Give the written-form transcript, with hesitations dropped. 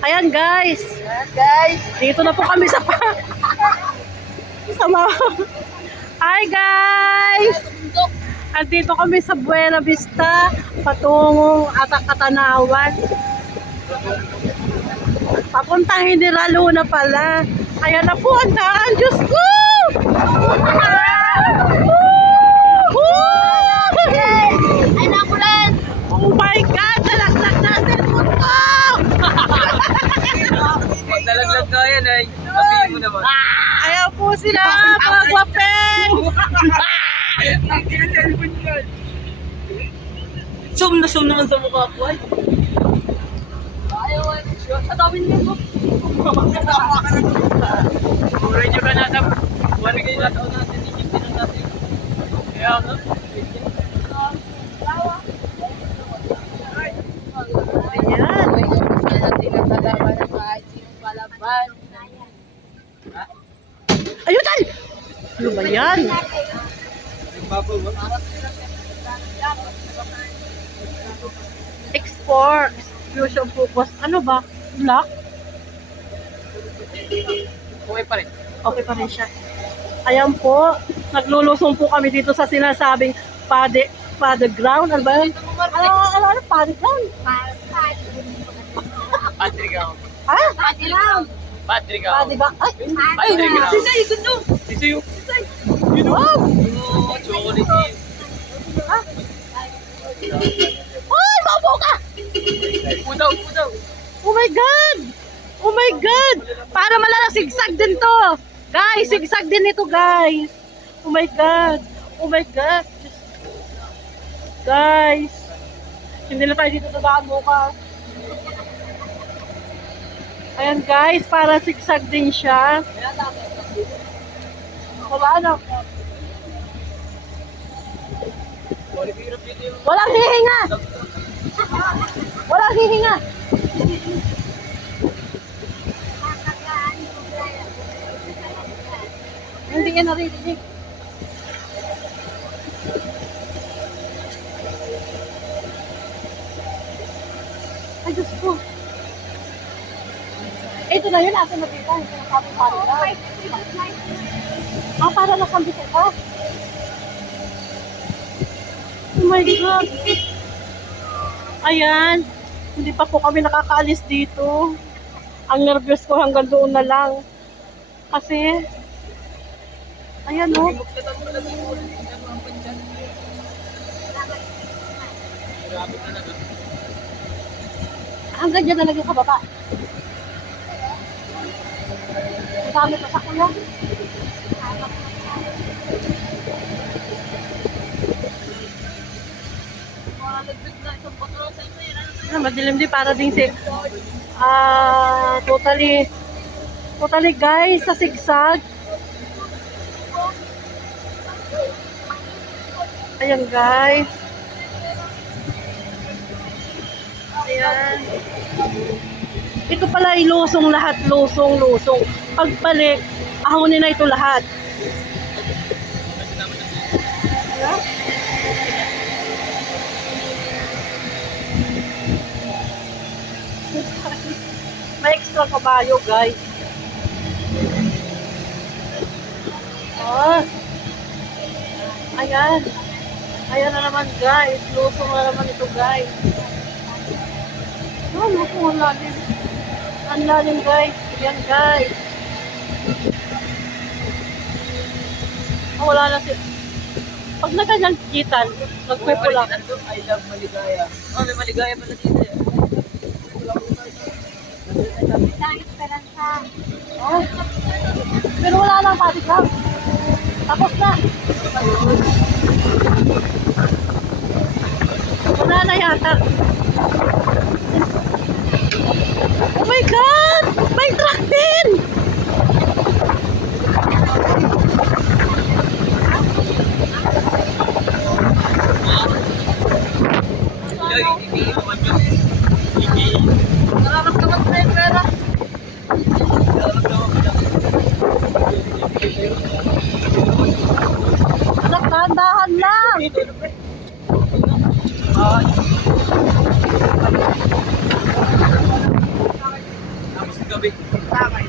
Ayan guys. Dito na po kami sa Hi guys. Andito kami sa Buena Vista, patungong Katanawan. Papuntang General Luna pala. Ayan na po ang daan. Diyos ko! Oh my God! Nalaglag na ang cellphone ko! Dalaglag ka yan ay. Sabihin mo naman. Ayaw po sila, mga gwapeng! Zoom naman sa mukha ko ay. Ayaw ay. Sa dawin niyo po. Puro nyo ka nasa. Wala kayo nasa natin. Ikipin ang natin. Kaya nga. Ayun tayo! Ano ba yan? Export. Fusion focus. Ano ba? Black? Okay pa rin. Okay pa rin siya. Ayan po. Naglulusong po kami dito sa sinasabing Pade ground. Ano ba yun? Ano? Pade ground? Patrick. Ha? Patrick. Pade ba? Ay! Patrick. Sisay! Gundo! Sisiyo. Wow! Chocolate. Ha? Ay! Maupo ka! Pudaw. Oh my God! Oh my God! Para malala, sigsag din to. Guys, sigsag din ito, guys. Oh my God! Oh my God! Guys, hindi na tayo dito sa daan bukas. Ayan guys, para sigsag din siya. Wala na. Walang hihinga! Walang hihinga! Hindi ka naririnig. Ay, Diyos ko. Ito na yun, atin nakita. Ito na kami pala. Para nakambito ka. Oh my God. Ayan. Hindi pa po kami nakakaalis dito. Ang nervous ko hanggang doon na lang. Kasi, ayan o. Hanggang dyan na lang yung kababa. Ang dami pa sa kuya. Madilim din para din si totally guys sa sigsag. Ayan guys. Ayan. Ito pala ay lusong lahat, lusong. Pagbalik, ahonin na ito lahat. Ayan. May extra kabayo guys. Oh. Ayan. Ayan na naman guys. Lusong na naman ito guys. Oh, lusong ang lalim. Ang lalim guys. Ayan guys. Oh, wala na si... Pag nagkanyang kitan, nagpupula. I love maligaya. Oh, may maligaya pala dito eh. Oh. Pero wala lang pati ka. Tapos na. Wala na yata. Oh my God! May truck din! Nararamdaman ko na yung pera. Anak, dahan-dahan lang. gabi. Takay.